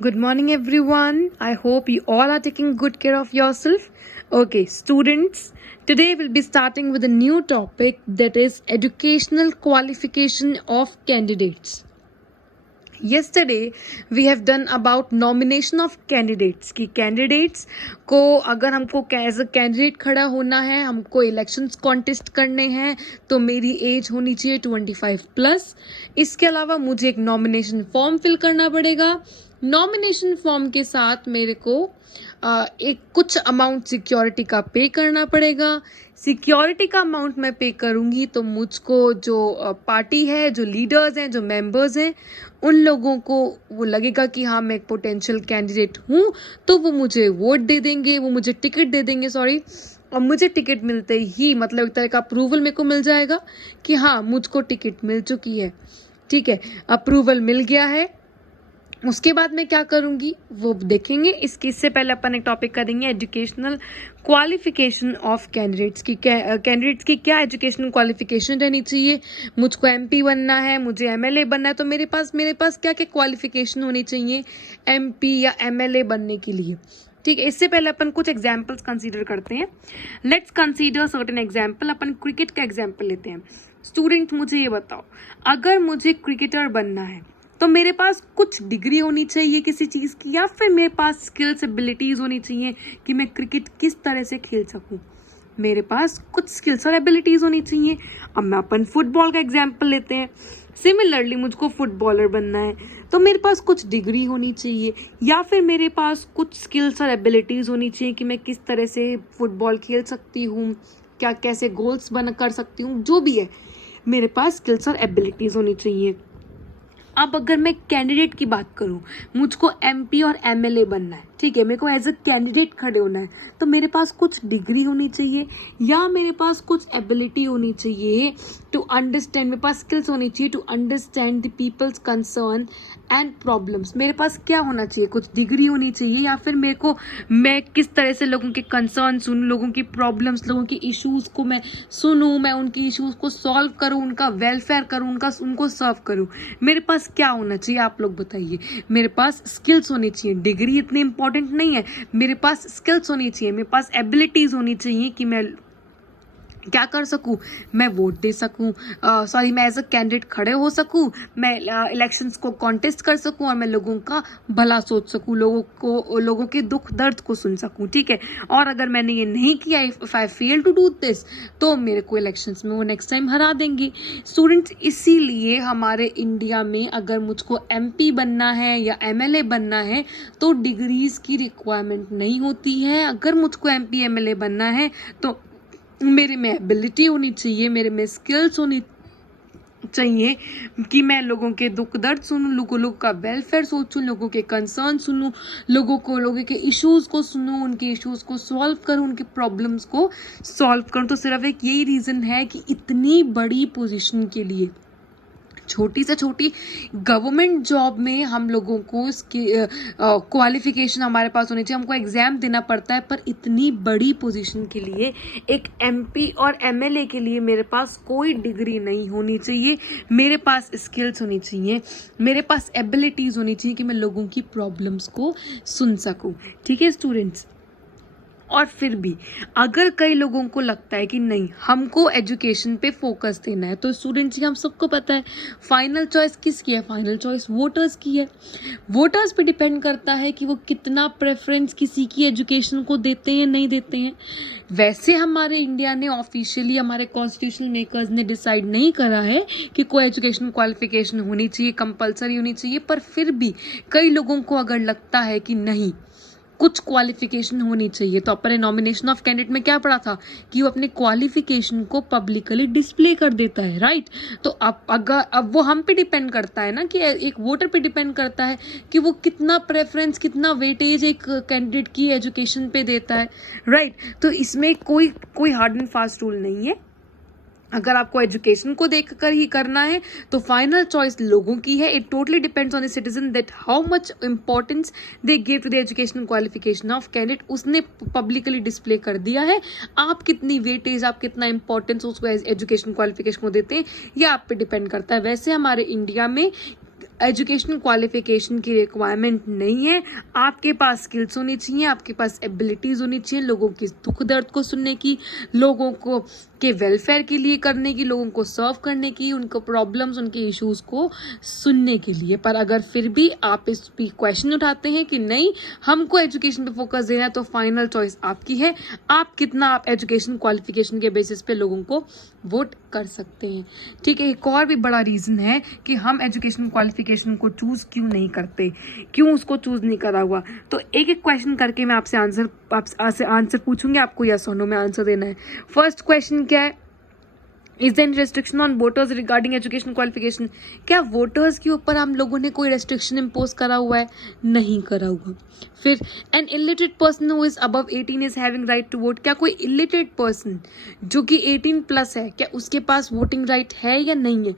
Good morning, everyone. I hope you all are taking good care of yourself. Okay, students, today we'll be starting with a new topic, that is educational qualification of candidates. Yesterday we have done about nomination of candidates कि candidates को अगर हमको as a candidate खड़ा होना है, हमको elections contest करने हैं, तो मेरी एज होनी चाहिए 25+। इसके अलावा मुझे एक नॉमिनेशन फॉर्म फिल करना पड़ेगा। नॉमिनेशन फॉर्म के साथ मेरे को एक कुछ अमाउंट सिक्योरिटी का पे करना पड़ेगा। सिक्योरिटी का अमाउंट मैं पे करूंगी तो मुझको जो पार्टी है, जो लीडर्स हैं, जो मेंबर्स हैं, उन लोगों को वो लगेगा कि हाँ मैं एक पोटेंशियल कैंडिडेट हूँ, तो वो मुझे वोट दे देंगे, वो मुझे टिकट दे देंगे, सॉरी। और मुझे टिकट मिलते ही मतलब एक तरह का अप्रूवल मेरे को मिल जाएगा कि हाँ मुझको टिकट मिल चुकी है। ठीक है, अप्रूवल मिल गया है। उसके बाद मैं क्या करूंगी वो देखेंगे। इससे पहले अपन एक टॉपिक करेंगे एजुकेशनल क्वालिफिकेशन ऑफ कैंडिडेट्स की। कैंडिडेट्स की क्या एजुकेशनल क्वालिफिकेशन रहनी चाहिए। मुझको एमपी बनना है, मुझे एमएलए बनना है, तो मेरे पास क्या क्या क्वालिफिकेशन होनी चाहिए एमपी या एमएलए बनने के लिए। ठीक है, इससे पहले अपन कुछ एग्जाम्पल्स कंसीडर करते हैं। Let's consider certain example. Upon cricket का एग्जाम्पल लेते हैं। स्टूडेंट, मुझे ये बताओ, अगर मुझे क्रिकेटर बनना है तो मेरे पास कुछ डिग्री होनी चाहिए किसी चीज़ की, या फिर मेरे पास स्किल्स एबिलिटीज़ होनी चाहिए कि मैं क्रिकेट किस तरह से खेल सकूं। मेरे पास कुछ स्किल्स और एबिलिटीज़ होनी चाहिए। अब मैं अपन फुटबॉल का एग्जांपल लेते हैं। सिमिलरली मुझको फुटबॉलर बनना है तो मेरे पास कुछ डिग्री होनी चाहिए, या फिर मेरे पास कुछ स्किल्स और एबिलिटीज़ होनी चाहिए कि मैं किस तरह से फुटबॉल खेल सकती हूँ, क्या कैसे गोल्स बना कर सकती हूँ, जो भी है मेरे पास स्किल्स और एबिलिटीज़ होनी चाहिए। अब अगर मैं कैंडिडेट की बात करूं, मुझको एमपी और एमएलए बनना है, ठीक है, मेरे को एज अ कैंडिडेट खड़े होना है, तो मेरे पास कुछ डिग्री होनी चाहिए या मेरे पास कुछ एबिलिटी होनी चाहिए टू अंडरस्टैंड, मेरे पास स्किल्स होनी चाहिए to understand the people's concern and problems. मेरे पास क्या होना चाहिए, कुछ डिग्री होनी चाहिए, या फिर मैं किस तरह से लोगों के कंसर्न सुनूं, लोगों की प्रॉब्लम्स, लोगों की इश्यूज को मैं सुनूं, मैं उनकी इश्यूज को सॉल्व करूं, उनका वेलफेयर करूं, उनको सर्व करूं। मेरे पास क्या होना चाहिए, आप लोग बताइए। मेरे पास स्किल्स होनी चाहिए, डिग्री इतनी इंपॉर्टेंट नहीं है, मेरे पास स्किल्स होनी चाहिए, मेरे पास एबिलिटीज होनी चाहिए कि मैं क्या कर सकूं, मैं वोट दे सकूं, सॉरी मैं एज अ कैंडिडेट खड़े हो सकूं, मैं इलेक्शंस को कॉन्टेस्ट कर सकूं, और मैं लोगों का भला सोच सकूं, लोगों के दुख दर्द को सुन सकूं। ठीक है, और अगर मैंने ये नहीं किया, if I fail to do this, तो मेरे को इलेक्शंस में वो नेक्स्ट टाइम हरा देंगे। स्टूडेंट्स, इसीलिए हमारे इंडिया में अगर मुझको एमपी बनना है या एमएलए बनना है तो डिग्रीज की रिक्वायरमेंट नहीं होती है। अगर मुझको एमपी एमएलए बनना है तो मेरे में एबिलिटी होनी चाहिए, मेरे में स्किल्स होनी चाहिए कि मैं लोगों के दुख दर्द सुनूं, लोगों का वेलफेयर सोचूं, लोगों के कंसर्न सुनूं, लोगों के इश्यूज को सुनूं, उनके इश्यूज को सॉल्व करूं, उनके प्रॉब्लम्स को सॉल्व करूं। तो सिर्फ एक यही रीज़न है कि इतनी बड़ी पोजीशन के लिए, छोटी से छोटी गवर्नमेंट जॉब में हम लोगों को इसकी क्वालिफिकेशन हमारे पास होनी चाहिए, हमको एग्जाम देना पड़ता है, पर इतनी बड़ी पोजीशन के लिए, एक एमपी और एमएलए के लिए मेरे पास कोई डिग्री नहीं होनी चाहिए, मेरे पास स्किल्स होनी चाहिए, मेरे पास एबिलिटीज होनी चाहिए कि मैं लोगों की प्रॉब्लम्स को सुन सकूं। ठीक है स्टूडेंट्स, और फिर भी अगर कई लोगों को लगता है कि नहीं हमको एजुकेशन पे फोकस देना है, तो स्टूडेंट्स जी हम सबको पता है फाइनल चॉइस किसकी है, फाइनल चॉइस वोटर्स की है। वोटर्स पे डिपेंड करता है कि वो कितना प्रेफरेंस किसी की एजुकेशन को देते हैं, नहीं देते हैं। वैसे हमारे इंडिया ने ऑफिशियली, हमारे कॉन्स्टिट्यूशनल मेकर्स ने डिसाइड नहीं करा है कि कोई एजुकेशन क्वालिफिकेशन होनी चाहिए, कंपलसरी होनी चाहिए, पर फिर भी कई लोगों को अगर लगता है कि नहीं कुछ क्वालिफिकेशन होनी चाहिए, तो अपने नॉमिनेशन ऑफ कैंडिडेट में क्या पढ़ा था कि वो अपने क्वालिफिकेशन को पब्लिकली डिस्प्ले कर देता है, राइट। तो अब वो हम पे डिपेंड करता है ना, कि एक वोटर पे डिपेंड करता है कि वो कितना प्रेफरेंस, कितना वेटेज एक कैंडिडेट की एजुकेशन पे देता है, राइट। तो इसमें कोई हार्ड एंड फास्ट रूल नहीं है। अगर आपको एजुकेशन को देखकर ही करना है तो फाइनल चॉइस लोगों की है। It totally depends on the citizen that how much importance they give to the educational qualification of candidate. उसने पब्लिकली डिस्प्ले कर दिया है, आप कितनी वेटेज, आप कितना इंपॉर्टेंस उसको एजुकेशन क्वालिफिकेशन को देते हैं, ये आप पे डिपेंड करता है। वैसे हमारे इंडिया में एजुकेशनल क्वालिफिकेशन की रिक्वायरमेंट नहीं है। आपके पास स्किल्स होनी चाहिए, आपके पास एबिलिटीज़ होनी चाहिए लोगों के दुख दर्द को सुनने की, लोगों को के वेलफेयर के लिए करने की, लोगों को सर्व करने की, उनको प्रॉब्लम्स, उनके इश्यूज को सुनने के लिए। पर अगर फिर भी आप इस पे क्वेश्चन उठाते हैं कि नहीं हमको एजुकेशन पे फोकस देना है, तो फाइनल चॉइस आपकी है। आप कितना आप एजुकेशन क्वालिफिकेशन के बेसिस पे लोगों को वोट कर सकते हैं। ठीक है, एक और भी बड़ा रीज़न है कि हम एजुकेशन क्वालिफिकेशन को चूज़ क्यों नहीं करते, क्यों उसको चूज़ नहीं करा हुआ। तो एक एक क्वेश्चन करके मैं आपसे आंसर पूछूंगी, आपको यस और नो में आंसर देना है। फर्स्ट क्वेश्चन क्या है, is there restriction on voters regarding education qualification. क्या वोटर्स के ऊपर हम लोगों ने कोई रेस्ट्रिक्शन इम्पोज करा हुआ है? नहीं करा हुआ। फिर an illiterate person who is above 18 is having right to vote. क्या कोई इलिटरेट पर्सन जो कि 18 प्लस है, क्या उसके पास वोटिंग राइट है या नहीं है,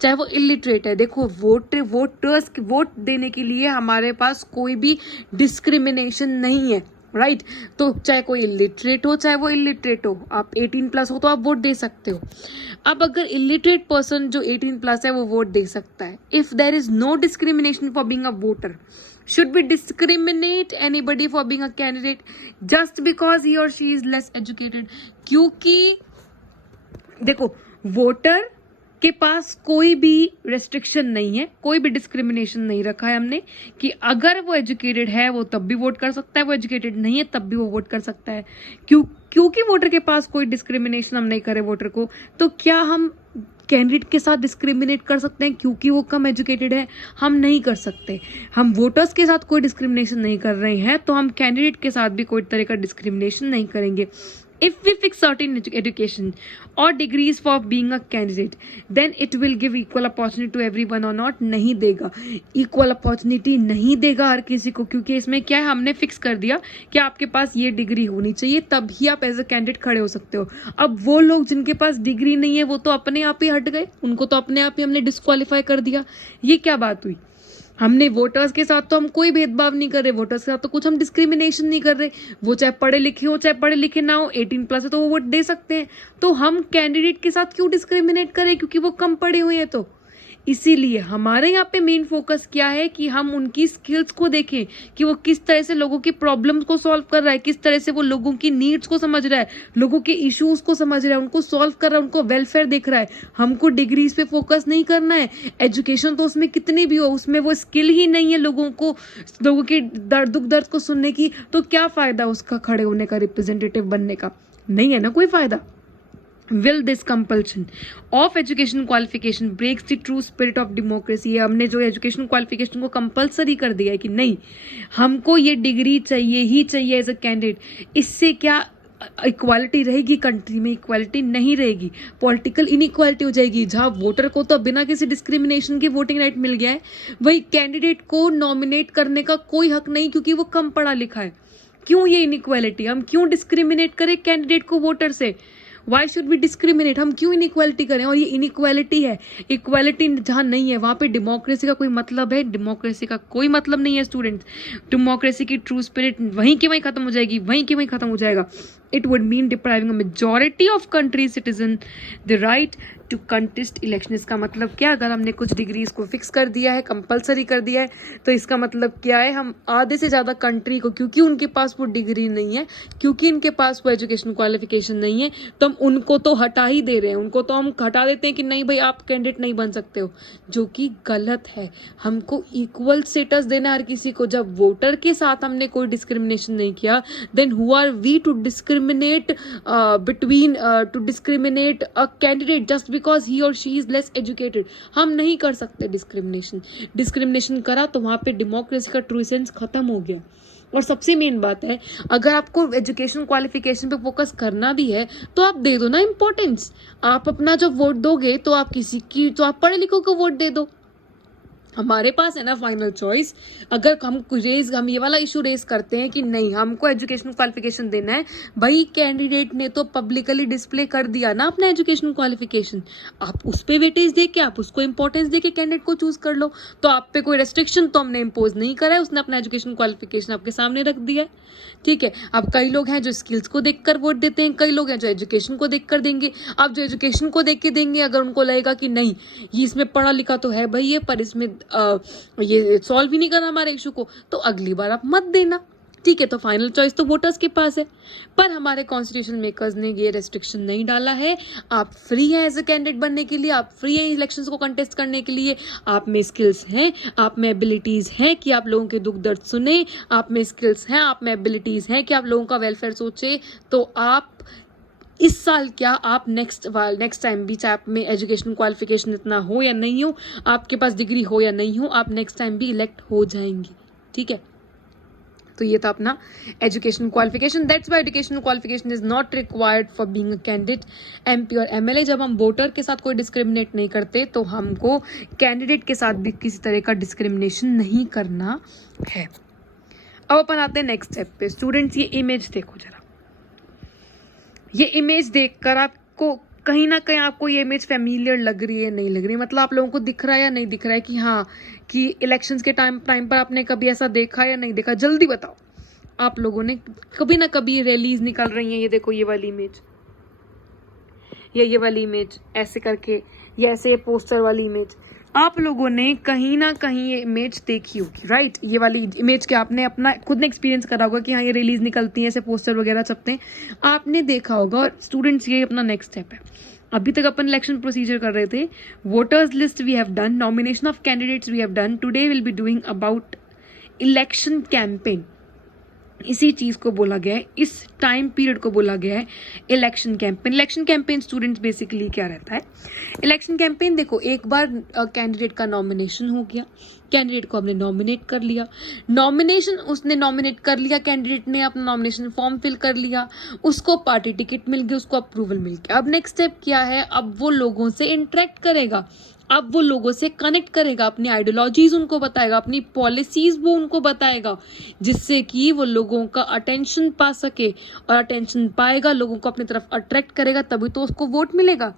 चाहे वो इलिटरेट है? देखो वोटर्स वोट देने के लिए हमारे पास कोई भी डिस्क्रिमिनेशन नहीं है, राइट तो चाहे कोई इलिटरेट हो चाहे वो इलिटरेट हो, आप 18 प्लस हो तो आप वोट दे सकते हो। अब अगर इलिटरेट पर्सन जो 18 प्लस है वो वोट दे सकता है, if there is no discrimination for being a voter, should we discriminate anybody for being a candidate just because he or she is less educated? क्योंकि देखो वोटर के पास कोई भी रेस्ट्रिक्शन नहीं है, कोई भी डिस्क्रिमिनेशन नहीं रखा है हमने कि अगर वो एजुकेटेड है वो तब भी वोट कर सकता है, वो एजुकेटेड नहीं है तब भी वो वोट कर सकता है। क्योंकि वोटर के पास कोई डिस्क्रिमिनेशन हम नहीं करे वोटर को, तो क्या हम कैंडिडेट के साथ डिस्क्रिमिनेट कर सकते हैं क्योंकि वो कम एजुकेटेड है? हम नहीं कर सकते। हम वोटर्स के साथ कोई डिस्क्रिमिनेशन नहीं कर रहे हैं तो हम कैंडिडेट के साथ भी कोई तरह का डिस्क्रिमिनेशन नहीं करेंगे। If we fix certain education or degrees for being a candidate, then it will give equal opportunity to everyone or not? नहीं देगा, equal opportunity नहीं देगा हर किसी को, क्योंकि इसमें क्या है हमने फिक्स कर दिया कि आपके पास ये डिग्री होनी चाहिए तभी आप एज अ कैंडिडेट खड़े हो सकते हो। अब वो लोग जिनके पास डिग्री नहीं है वो तो अपने आप ही हट गए, उनको तो अपने आप ही हमने डिस्क्वालीफाई कर दिया। ये क्या बात हुई? हमने वोटर्स के साथ तो हम कोई भेदभाव नहीं कर रहे, वोटर्स के साथ तो कुछ हम डिस्क्रिमिनेशन नहीं कर रहे। वो चाहे पढ़े लिखे हो चाहे पढ़े लिखे ना हो, 18 प्लस है तो वो वोट दे सकते हैं। तो हम कैंडिडेट के साथ क्यों डिस्क्रिमिनेट करें क्योंकि वो कम पढ़े हुए हैं? तो इसीलिए हमारे यहाँ पे मेन फोकस क्या है कि हम उनकी स्किल्स को देखें कि वो किस तरह से लोगों की प्रॉब्लम्स को सॉल्व कर रहा है, किस तरह से वो लोगों की नीड्स को समझ रहा है, लोगों के इश्यूज को समझ रहा है, उनको सॉल्व कर रहा है, उनको वेलफेयर देख रहा है। हमको डिग्रीज पे फोकस नहीं करना है। एजुकेशन तो उसमें कितनी भी हो, उसमें वो स्किल ही नहीं है लोगों के दुख दर्द को सुनने की, तो क्या फायदा उसका खड़े होने का, रिप्रेजेंटेटिव बनने का? नहीं है ना कोई फायदा। Will this compulsion of education qualification breaks the true spirit of democracy? हमने जो एजुकेशन क्वालिफिकेशन को कंपलसरी कर दिया है कि नहीं हमको ये डिग्री चाहिए ही चाहिए एज अ कैंडिडेट, इससे क्या इक्वालिटी रहेगी कंट्री में? इक्वालिटी नहीं रहेगी, पॉलिटिकल इनइक्वालिटी हो जाएगी। जहां वोटर को तो बिना किसी डिस्क्रिमिनेशन के वोटिंग राइट मिल गया है, वही कैंडिडेट को नॉमिनेट करने का कोई हक नहीं क्योंकि वो कम पढ़ा लिखा है। क्यों ये इनइक्वालिटी? हम क्यों डिस्क्रिमिनेट करें कैंडिडेट को वोटर से? Why should be discriminate? हम क्यों इनइक्वालिटी करें? और ये इनइक्वालिटी है, इक्वालिटी जहां नहीं है वहां पे डेमोक्रेसी का कोई मतलब है? डेमोक्रेसी का कोई मतलब नहीं है स्टूडेंट्स। डेमोक्रेसी की ट्रू स्पिरिट वहीं की वहीं खत्म हो जाएगी, वहीं की वहीं खत्म हो जाएगा। It would mean depriving a majority of country citizen the right to contest election. इसका मतलब क्या? अगर हमने कुछ डिग्रीज को फिक्स कर दिया है, कंपलसरी कर दिया है, तो इसका मतलब क्या है? हम आधे से ज्यादा कंट्री को, क्योंकि उनके पास वो डिग्री नहीं है, क्योंकि इनके पास वो एजुकेशन क्वालिफिकेशन नहीं है, तो हम उनको तो हटा ही दे रहे हैं। उनको तो हम हटा देते हैं कि नहीं भाई आप कैंडिडेट नहीं बन सकते हो, जो कि गलत है। हमको इक्वल स्टेटस देना हर किसी को। जब वोटर के साथ हमने कोई डिस्क्रिमिनेशन नहीं किया, then who are we to discriminate to discriminate a candidate just because he और शी इज लेस एजुकेटेड? हम नहीं कर सकते डिस्क्रिमिनेशन करा तो वहां पे डेमोक्रेसी का ट्रू सेंस खत्म हो गया। और सबसे मेन बात है, अगर आपको एजुकेशन क्वालिफिकेशन पे फोकस करना भी है तो आप दे दो ना इंपॉर्टेंस। आप अपना जब वोट दोगे तो आप किसी की, तो आप पढ़े लिखों को वोट दे दो। हमारे पास है ना फाइनल चॉइस। अगर हम ये वाला इशू रेज करते हैं कि नहीं हमको एजुकेशन क्वालिफिकेशन देना है, भाई कैंडिडेट ने तो पब्लिकली डिस्प्ले कर दिया ना अपना एजुकेशन क्वालिफिकेशन, आप उस पे वेटेज दे के, आप उसको इंपॉर्टेंस दे के कैंडिडेट को चूज कर लो। तो आप पे कोई रेस्ट्रिक्शन तो हमने इम्पोज नहीं करा है, उसने अपना एजुकेशन क्वालिफिकेशन आपके सामने रख दिया है, ठीक है। अब कई लोग हैं जो स्किल्स को देखकर वोट देते हैं, कई लोग हैं जो एजुकेशन को देखकर देंगे। अब जो एजुकेशन को देख के देंगे, अगर उनको लगेगा कि नहीं ये इसमें पढ़ा लिखा तो है भाई ये, पर इसमें ये सॉल्व ही नहीं करना हमारे इशू को, तो अगली बार आप मत देना, ठीक है। तो फाइनल चॉइस तो वोटर्स के पास है, पर हमारे कॉन्स्टिट्यूशन मेकर्स ने ये रेस्ट्रिक्शन नहीं डाला है। आप फ्री हैं एज ए कैंडिडेट बनने के लिए, आप फ्री हैं इलेक्शंस को कंटेस्ट करने के लिए, आप में स्किल्स हैं, आप में एबिलिटीज हैं कि आप लोगों के दुख दर्द सुने, आप में स्किल्स हैं, आप में एबिलिटीज हैं कि आप लोगों का वेलफेयर सोचे, तो आप इस साल क्या, आप नेक्स्ट टाइम भी, चाहे आप में एजुकेशन क्वालिफिकेशन इतना हो या नहीं हो, आपके पास डिग्री हो या नहीं हो, आप नेक्स्ट टाइम भी इलेक्ट हो जाएंगे, ठीक है। तो ये था अपना education qualification. That's why education qualification is not required for being a candidate MP और एमएलए। जब हम वोटर के साथ कोई डिस्क्रिमिनेट नहीं करते तो हमको कैंडिडेट के साथ भी किसी तरह का डिस्क्रिमिनेशन नहीं करना है। अब अपन आते हैं नेक्स्ट स्टेप पे। स्टूडेंट्स, ये इमेज देखो जरा, ये इमेज देखकर आपको कहीं ना कहीं आपको ये इमेज फेमिलियर लग रही है, नहीं लग रही है? मतलब आप लोगों को दिख रहा है या नहीं दिख रहा है कि हाँ, कि इलेक्शंस के टाइम पर आपने कभी ऐसा देखा या नहीं देखा? जल्दी बताओ, आप लोगों ने कभी ना कभी रैलीज निकल रही हैं, ये देखो ये वाली इमेज, ये वाली इमेज ऐसे करके, ये ऐसे पोस्टर वाली इमेज, आप लोगों ने कहीं ना कहीं ये इमेज देखी होगी, राइट? ये वाली इमेज के आपने अपना खुद ने एक्सपीरियंस करा होगा कि हाँ, ये रिलीज निकलती है, ऐसे पोस्टर वगैरह छपते हैं, आपने देखा होगा। और स्टूडेंट्स, ये अपना नेक्स्ट स्टेप है। अभी तक अपन इलेक्शन प्रोसीजर कर रहे थे, voters list we have done, nomination of candidates we have done, today will be doing about election campaign. इसी चीज को बोला गया है, इस टाइम पीरियड को बोला गया है election campaign. Election campaign students basically क्या रहता है? इलेक्शन कैंपेन देखो, एक बार कैंडिडेट का नॉमिनेशन हो गया, कैंडिडेट को हमने नॉमिनेट कर लिया, नॉमिनेशन उसने नॉमिनेट कर लिया, कैंडिडेट ने अपना नॉमिनेशन फॉर्म फिल कर लिया, उसको पार्टी टिकट मिल गई, उसको अप्रूवल मिल गया। अब नेक्स्ट स्टेप क्या है? अब वो लोगों से इंटरेक्ट करेगा, अब वो लोगों से कनेक्ट करेगा, अपनी आइडियोलॉजीज उनको बताएगा, अपनी पॉलिसीज वो उनको बताएगा, जिससे कि वो लोगों का अटेंशन पा सके, और अटेंशन पाएगा, लोगों को अपनी तरफ अट्रैक्ट करेगा, तभी तो उसको वोट मिलेगा।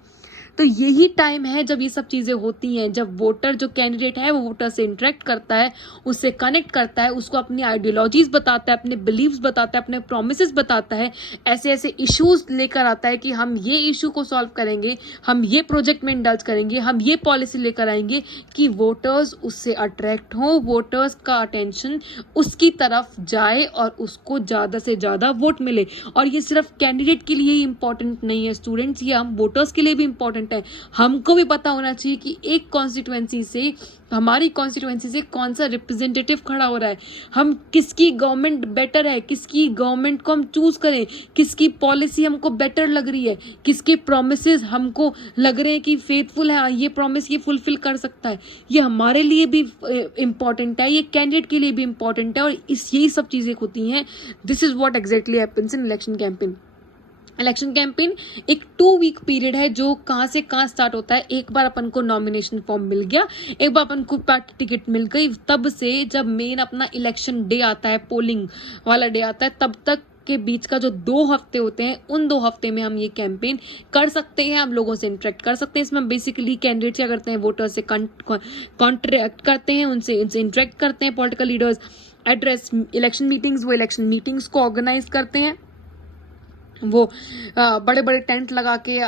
तो यही टाइम है जब ये सब चीजें होती हैं, जब वोटर, जो कैंडिडेट है, वो वोटर से इंटरेक्ट करता है, उससे कनेक्ट करता है, उसको अपनी आइडियोलॉजीज बताता है, अपने बिलीव्स बताता है, अपने प्रोमिसेस बताता है, ऐसे ऐसे इश्यूज लेकर आता है कि हम ये इशू को सॉल्व करेंगे, हम ये प्रोजेक्ट में इंडल्ज करेंगे, हम ये पॉलिसी लेकर आएंगे, कि वोटर्स उससे अट्रैक्ट हो, वोटर्स का अटेंशन उसकी तरफ जाए और उसको ज्यादा से ज्यादा वोट मिले। और ये सिर्फ कैंडिडेट के लिए ही इंपॉर्टेंट नहीं है स्टूडेंट्स, ये हम वोटर्स के लिए भी इंपॉर्टेंट है। हमको भी पता होना चाहिए कि एक कॉन्स्टिट्यूएंसी से, हमारी कॉन्स्टिट्यूएंसी से कौन सा रिप्रेजेंटेटिव खड़ा हो रहा है, हम किसकी गवर्नमेंट बेटर है, किसकी गवर्नमेंट को हम चूज करें, किसकी पॉलिसी हमको बेटर लग रही है, किसके प्रोमिसेस हमको लग रहे हैं कि फेथफुल है, ये प्रॉमिस ये फुलफिल कर सकता है। ये हमारे लिए भी इंपॉर्टेंट है, ये कैंडिडेट के लिए भी इंपॉर्टेंट है, और यही सब चीजें होती हैं। This is what exactly happens in election campaign. Election campaign एक 2 वीक पीरियड है, जो कहाँ से कहाँ स्टार्ट होता है। एक बार अपन को नॉमिनेशन फॉर्म मिल गया, एक बार अपन को पार्टी टिकट मिल गई, तब से जब मेन अपना इलेक्शन डे आता है, पोलिंग वाला डे आता है, तब तक के बीच का जो 2 हफ्ते होते हैं, उन 2 हफ्ते में हम ये कैंपेन कर सकते हैं, हम लोगों से इंटरेक्ट कर सकते हैं। इसमें बेसिकली कैंडिडेट क्या करते हैं, वोटर से कॉन्ट्रैक्ट करते हैं, उनसे इंटरेक्ट करते हैं। Political leaders address election meetings, वो इलेक्शन मीटिंग्स को ऑर्गेनाइज करते हैं, वो बड़े बड़े टेंट लगा के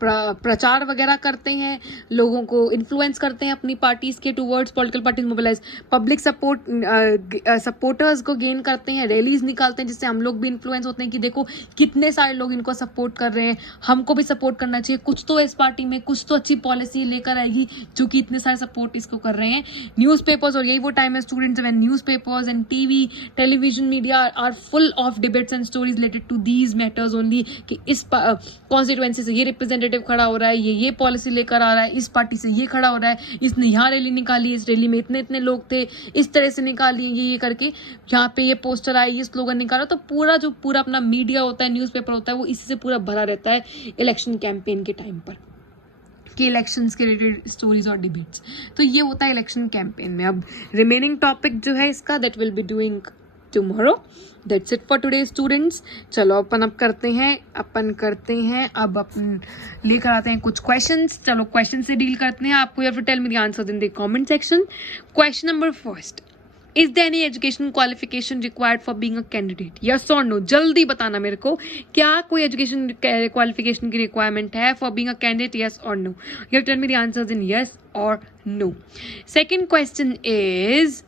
प्रचार वगैरह करते हैं, लोगों को इन्फ्लुएंस करते हैं अपनी पार्टीज के towards, political parties mobilize, public supporters को गेन करते हैं, रैलीज निकालते हैं, जिससे हम लोग भी इन्फ्लुएंस होते हैं कि देखो कितने सारे लोग इनको सपोर्ट कर रहे हैं, हमको भी सपोर्ट करना चाहिए, कुछ तो इस पार्टी में कुछ तो अच्छी पॉलिसी लेकर आएगी जो कि इतने सारे सपोर्ट इसको कर रहे हैं। न्यूज़पेपर्स, और यही वो टाइम है students when newspapers and TV, television media are full of debates and stories related to these only, कि इस कॉन्स्टिट्यूएंसी से ये रिप्रेजेंटेटिव खड़ा हो रहा है, ये पॉलिसी लेकर आ रहा है, इस पार्टी से ये खड़ा हो रहा है, इसने यहाँ रैली निकाली, इस रैली में इतने इतने लोग थे, इस तरह से निकाली, ये करके यहाँ पे ये पोस्टर आए, ये स्लोगन निकाला। तो पूरा अपना मीडिया होता है, न्यूज़पेपर होता है, वो इसी से पूरा भरा रहता है इलेक्शन कैंपेन के टाइम पर, कि इलेक्शंस के रिलेटेड स्टोरीज और डिबेट्स। तो ये होता है इलेक्शन कैंपेन में। अब रिमेनिंग टॉपिक जो है इसका, that will be doing tomorrow. That's it for today students. चलो अपन करते हैं अब अपन लेकर आते हैं कुछ क्वेश्चंस। चलो क्वेश्चन से डील करते हैं। आपको या फिर tell me the answers in the comment section. Question number first, is there any education qualification required for being a candidate? Yes और नो, जल्दी बताना मेरे को, क्या कोई एजुकेशन क्वालिफिकेशन की रिक्वायरमेंट है for being a candidate? Yes और no. You have to tell me the answers in yes or no. Second question is,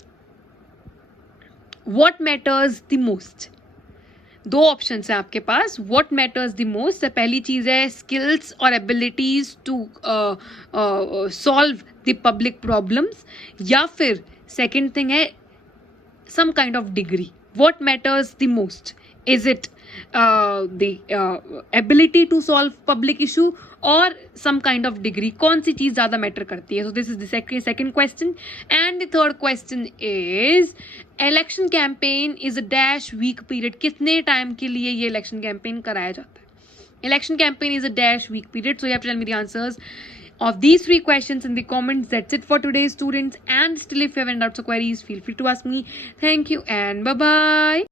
what matters the most? दो ऑप्शन है आपके पास. व्हाट मैटर्स द मोस्ट, पहली चीज है स्किल्स और abilities to solve the public problems, या फिर सेकेंड थिंग है some kind of degree. What matters the most? Is it the ability to solve public issue or some kind of degree? कौन सी चीज ज्यादा मैटर करती है? So this is the second question. And the third question is, election campaign is a dash week period. कितने time के लिए ये election campaign कराया जाता है? Election campaign is a dash week period. So you have to tell me the answers of these three questions in the comments. That's it for today, students. And still, if you have any doubts or queries, feel free to ask me. Thank you and bye bye.